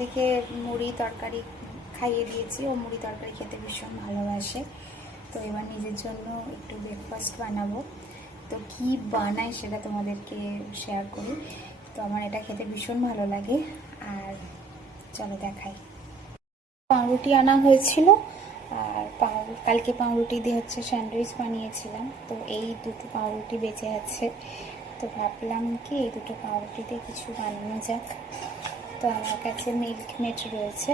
থেকে মুড়ি তরকারি খাইয়ে দিয়েছি, ও মুড়ি তরকারি খেতে ভীষণ ভালোবাসে। তো এবার নিজের জন্য একটু ব্রেকফাস্ট বানাবো। তো কি বানাই সেটা তোমাদেরকে শেয়ার করি। তো আমার এটা খেতে ভীষণ ভালো লাগে। আর চলো দেখাই। পাউরুটি আনা হয়েছিল, আর কালকে পাউরুটি দিয়ে স্যান্ডউইচ বানিয়েছিলাম। তো এই দুটো পাউরুটি বেঁচে আছে, তো ভাবলাম কি এই দুটো পাউরুটি দিয়ে কিছু বানানো যাক। তো আমার কাছে মিল্ক মেড রয়েছে।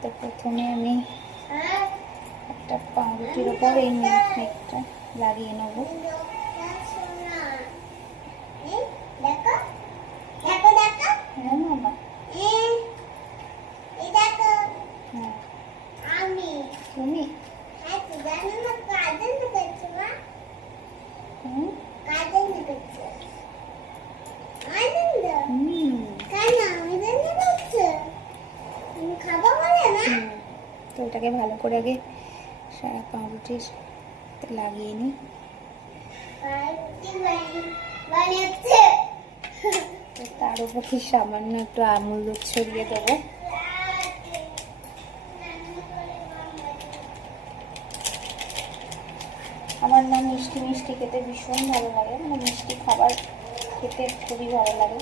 তো প্রথমে আমি একটা পাউরুটির ওপর এই মিল্ক মেডটা লাগিয়ে নেব। তুমি তো এটাকে ভালো করে আগে সারা পাউরুটির লাগিয়ে নিই। তার উপর কি সামান্য একটু আমুল দুধ ছড়িয়ে দেবো। আমার না মিষ্টি মিষ্টি খেতে ভীষণ ভালো লাগে, মানে মিষ্টি খাবার খেতে খুবই ভালো লাগে।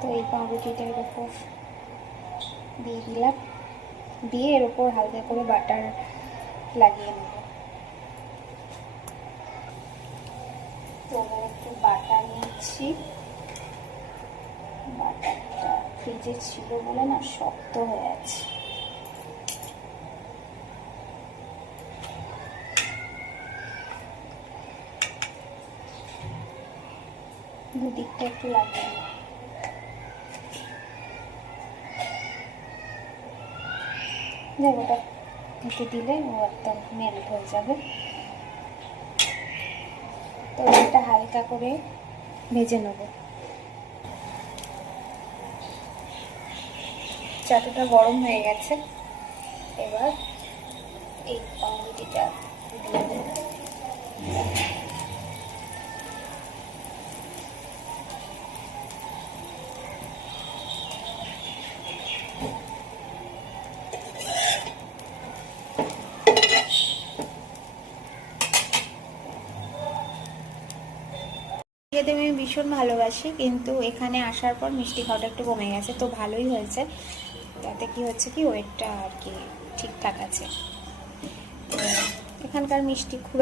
তো এই পাউরুটিটার উপর দিয়ে দিলাম, দিয়ে এর উপর হালকা করে বাটার লাগিয়ে নেব। তো একটু বাটার নিচ্ছি। বাটারটা ফ্রিজে ছিল বলে না শক্ত হয়ে আছে। দুদিকটা একটু লাগিয়ে নেব। ওটা এতে দিলে ও একদম মেল্ট হয়ে যাবে। তো এটা হালকা করে ভেজে নেব। চাটুটা গরম হয়ে গেছে, এবার এই পাউরুটিটা দিয়ে দেব। খেতে আমি ভীষণ ভালোবাসি, কিন্তু এখানে আসার পর মিষ্টি খাওয়াটা একটু কমে গেছে। তো ভালোই হয়েছে, তাতে কি হচ্ছে কি ওয়েটটা আর কি ঠিকঠাক আছে। এখানকার মিষ্টি খুব